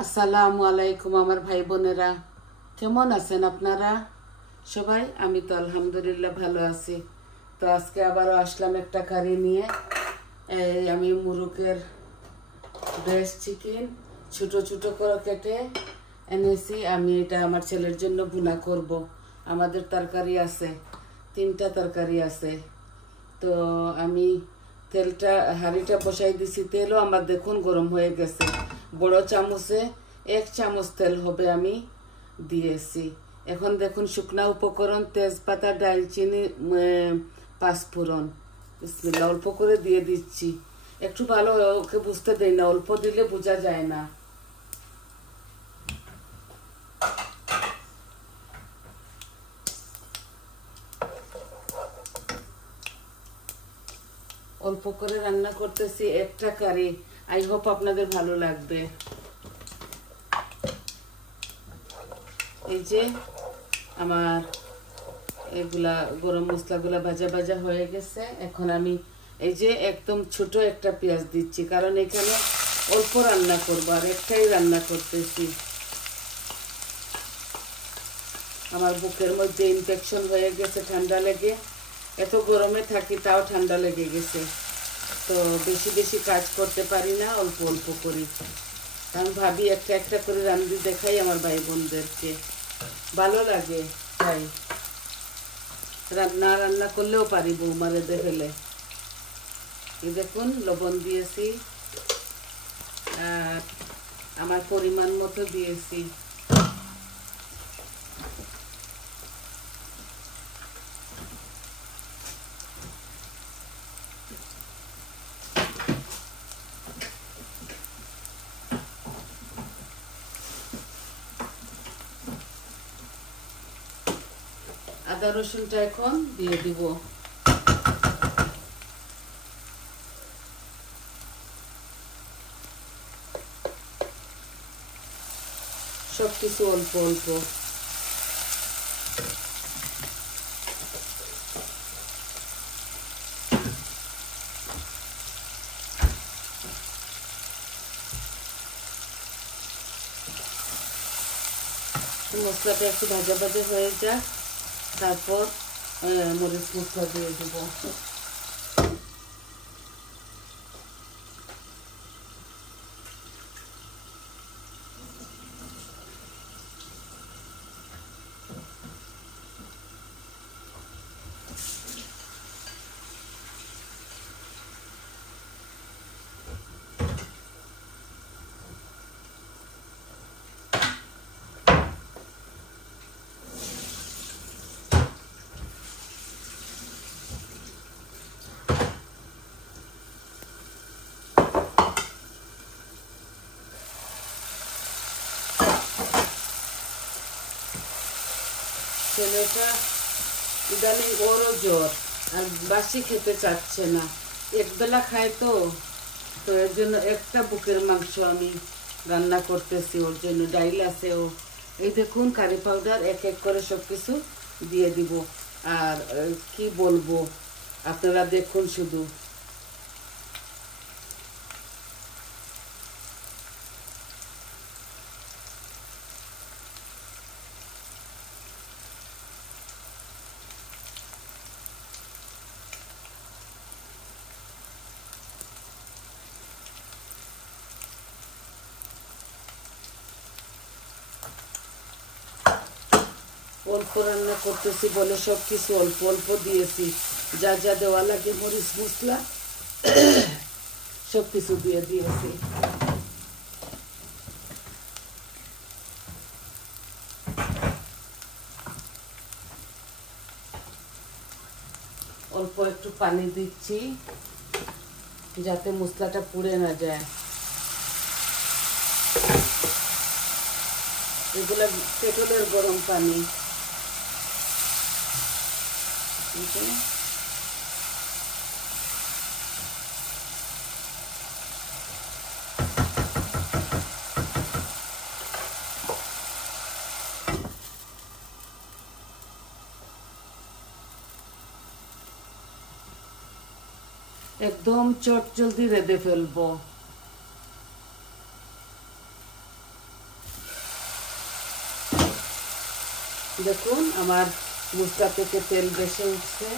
আসসালামু আলাইকুম আমার ভাই বোনেরা, কেমন আছেন আপনারা সবাই? আমি তো আলহামদুলিল্লাহ ভালো আছি। তো আজকে আবারও আসলাম একটা কারি নিয়ে। আমি মুরুকের ব্রেস্ট চিকেন ছোটো ছোটো করে কেটে এনেছি। আমি এটা আমার ছেলের জন্য ভুনা করব। আমাদের তরকারি আছে, 3টা তরকারি আছে। তো আমি তেলটা হাঁড়িটা বসাই দিছি। তেলও আমার দেখুন গরম হয়ে গেছে। বড় চামচে 1 চামচ তেল হবে আমি দিয়েছি। এখন দেখুন শুকনা উপকরণ তেজপাতা, ডালচিনি, পাঁচফোড়ন, বিসমিল্লাহ অল্প করে দিয়ে দিচ্ছি। একটু ভালো ওকে বুঝতে দেই না, অল্প দিলে বোঝা যায় না। অল্প করে রান্না করতেছি একটা কারি। আই হোপ আপনাদের ভালো লাগবে। এই যে আমার এগুলা গরম মশলাগুলা ভাজা ভাজা হয়ে গেছে। এখন আমি এই যে একদম ছোট একটা পেঁয়াজ দিচ্ছি, কারণ এখানে অল্প রান্না করবো আর একটাই রান্না করতেছি। আমার বুকের মধ্যে ইনফেকশন হয়ে গেছে, ঠান্ডা লেগে। এত গরমে থাকি তাও ঠান্ডা লেগে গেছে। তো বেশি বেশি কাজ করতে পারি না, অল্প অল্প করি। আমি ভাবি একটা একটা করে রান্না দেখাই আমার ভাই বোনদেরকে, ভালো লাগে। তাই রান্না রান্না করলেও পারি বৌমারে দেখলে। এই দেখুন লবণ দিয়েছি আর আমার পরিমাণ মতো দিয়েছি। আদা রসুনটা এখন দিয়ে দিব। সবকিছু অল্প অল্প। মশলাটা একটু ভাজা ভাজা হয়ে যাক, তারপর মরিচ মশলা দিয়ে দেবো। ছেলেটা ইদানিং ওরও জ্বর, আর বাসি খেতে চাচ্ছে না। একবেলা খায় তো তো এর জন্য একটা বুকের মাংস আমি রান্না করতেছি ওর জন্য। ডাইল আছে ও। এই দেখুন কারি পাউডার এক এক করে সব কিছু দিয়ে দিব। আর কি বলবো, আপনারা দেখুন শুধু। অল্প রান্না করতেছি বলে সব কিছু অল্প অল্প দিয়েছি। যা যা দেওয়া লাগে মরিচ মশলা সব কিছু দিয়ে দিয়েছি। অল্প একটু পানি দিচ্ছি যাতে মশলাটা পুড়ে না যায়। এগুলো কেটলের গরম পানি। একদম চট জলদি রেঁধে ফেলবো। দেখুন আমার মুচটা থেকে তেল বেশি উঠছে।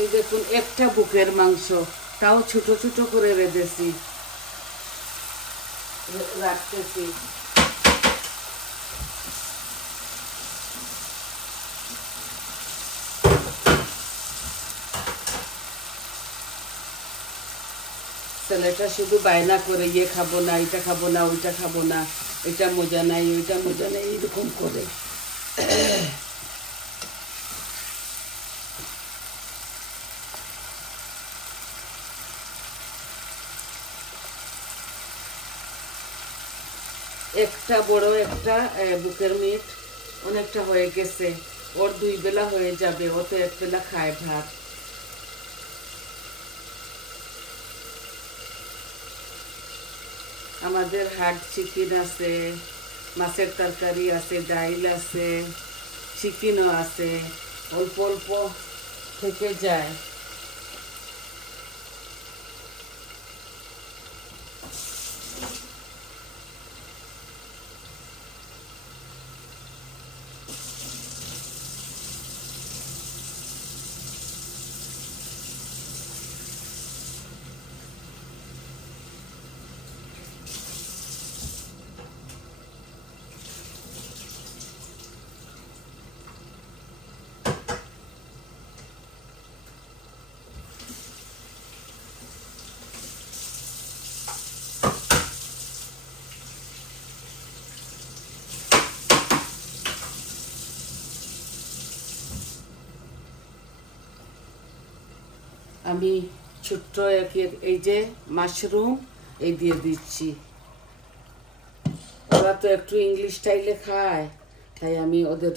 এই দেখুন একটা বুকের মাংস, তাও ছোট ছোট করে রাখতেছি। ছেলেটা শুধু বায়না করে ইয়ে খাবো না, এটা খাবো না, ওইটা খাবো না, এটা মজা নাই, ওইটা মজা নাই, এরকম করে। একটা বড় একটা বুকের মিট অনেকটা হয়ে গেছে, ওর 2 বেলা হয়ে যাবে, ও তো 1 বেলা খায় ভাত। আমাদের হার্ড চিকেন আছে, মাছের তরকারি আছে, ডাইল আছে, চিকেনও আছে, অল্প অল্প থেকে যায়। আমি ছোট্ট এই যে মাশরুম এই দিয়ে দিচ্ছি। ওরা তো একটু ইংলিশ স্টাইলে খায়, তাই আমি ওদের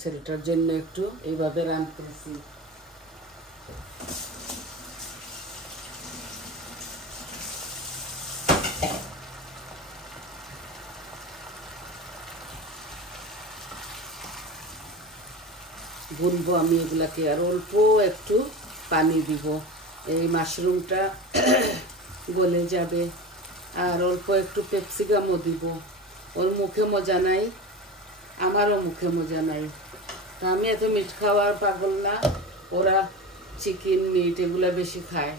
ছেলেটার জন্য একটু এইভাবে রাঁধতেছি। ভুনবো আমি এগুলাকে, আর অল্প একটু পানি দিব, এই মাশরুমটা গলে যাবে। আর অল্প একটু ক্যাপসিকামও দিব। ওর মুখে মজা নাই, আমারও মুখে মজা নাই। তা আমি এত মিট খাওয়ার পাগল না, ওরা চিকেন মিট এগুলা বেশি খায়।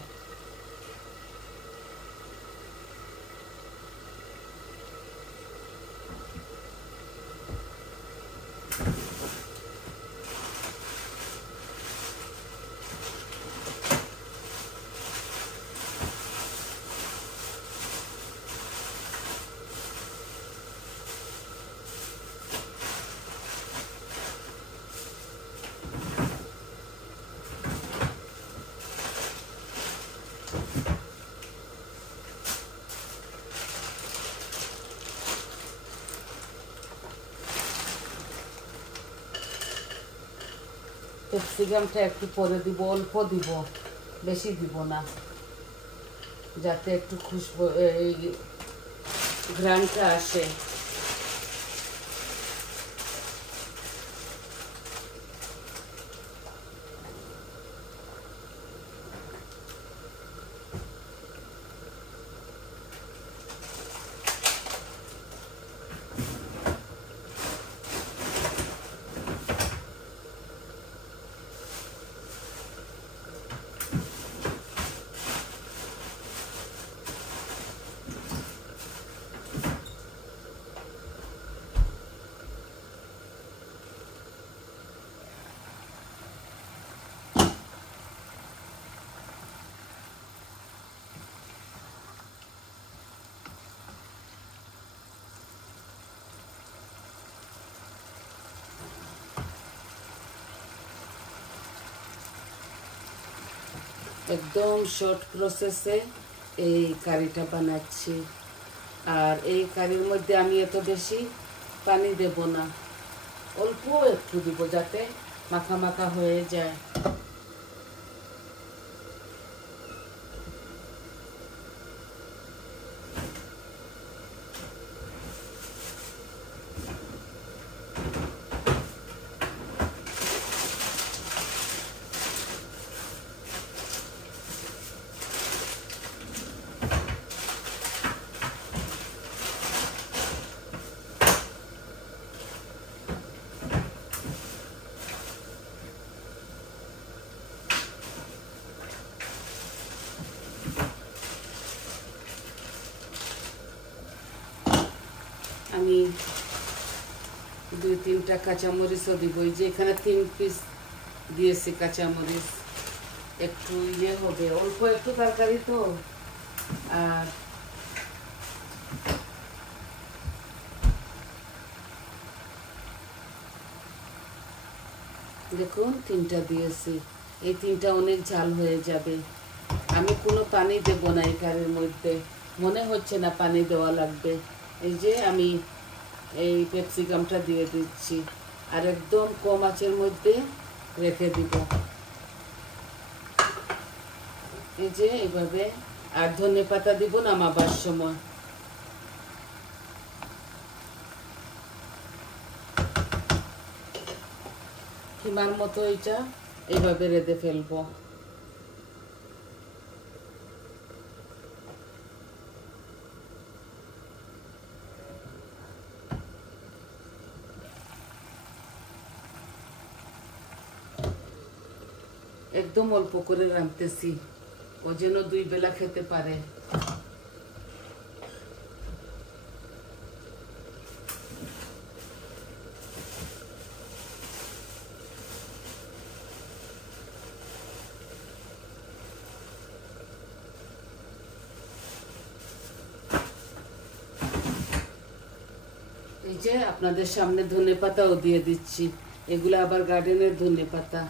ক্যাপসিকামটা একটু পরে দিব, অল্প দিব, বেশি দিব না, যাতে একটু খুশবু এই ঘ্রাণটা আসে। একদম শর্ট প্রসেসে এই কারিটা বানাচ্ছি। আর এই কারির মধ্যে আমি এত বেশি পানি দেব না, অল্প একটু দিব, যাতে মাখা মাখা হয়ে যায়। আমি 2-3টা কাঁচামরিচও দিব। এই যে এখানে 3 পিস দিয়েছি কাঁচামরিচ, একটু ইয়ে হবে, অল্প একটু তরকারি তো। আর দেখুন 3টা দিয়েছি, এই 3টা অনেক ঝাল হয়ে যাবে। আমি কোনো পানি দেব না এই কারির মধ্যে, মনে হচ্ছে না পানি দেওয়া লাগবে। এই যে আমি এই ক্যাপসিকামটা দিয়ে দিচ্ছি, আর একদম কম আঁচের মধ্যে রেখে দিব। এই যে এইভাবে। আর ধনেপাতা দিব নামাবার সময়। কিমার মতো এটা এইভাবে রেঁধে ফেলবো। একদম অল্প করে রাঁধতেছি, ও যেন 2 বেলা খেতে পারে। এই যে আপনাদের সামনে ধনেপাতাও দিয়ে দিচ্ছি, এগুলো আবার গার্ডেনের ধনেপাতা।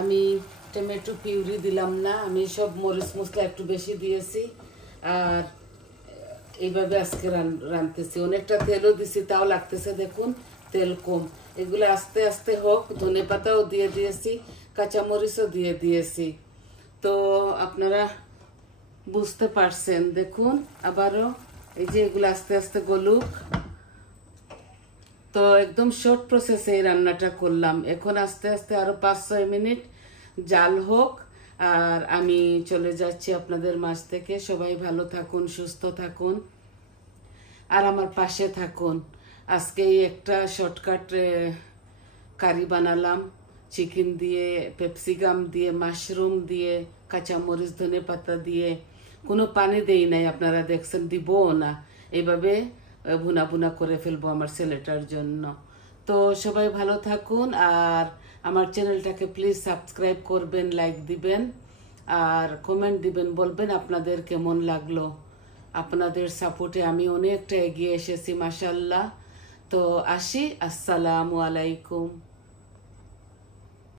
আমি টমেটো পিউরি দিলাম না, আমি সব মরিচ মশলা একটু বেশি দিয়েছি। আর এইভাবে আজকে রাঁধতেছি, অনেকটা তেলও দিছি, তাও লাগতেছে দেখুন তেল কম। এগুলো আস্তে আস্তে হোক। ধনেপাতাও দিয়ে দিয়েছি, কাঁচামরিচও দিয়ে দিয়েছি, তো আপনারা বুঝতে পারছেন। দেখুন আবারও এই যে এগুলো আস্তে আস্তে গলুক। তো একদম শর্ট প্রসেসে এই রান্নাটা করলাম। এখন আস্তে আস্তে আরো 5-6 মিনিট জাল হোক, আর আমি চলে যাচ্ছি আপনাদের মাঝ থেকে। সবাই ভালো থাকুন, সুস্থ থাকুন, আর আমার পাশে থাকুন। আজকে এই একটা শর্টকাট কারি বানালাম, চিকেন দিয়ে, ক্যাপসিকাম দিয়ে, মাশরুম দিয়ে, কাঁচামরিচ, ধনেপাতা দিয়ে। কোনো পানি দেই নাই, আপনারা দেখছেন, দিবও না। এইভাবে ভুনা ভুনা করে ফেলবো আমার ছেলেটার জন্য। তো সবাই ভালো থাকুন, আর আমার চ্যানেলটাকে প্লিজ সাবস্ক্রাইব করবেন, লাইক দিবেন, আর কমেন্ট দিবেন, বলবেন আপনাদের কেমন লাগলো। আপনাদের সাপোর্টে আমি অনেকটা এগিয়ে এসেছি, মাশাআল্লাহ। তো আসি, আসসালামু আলাইকুম।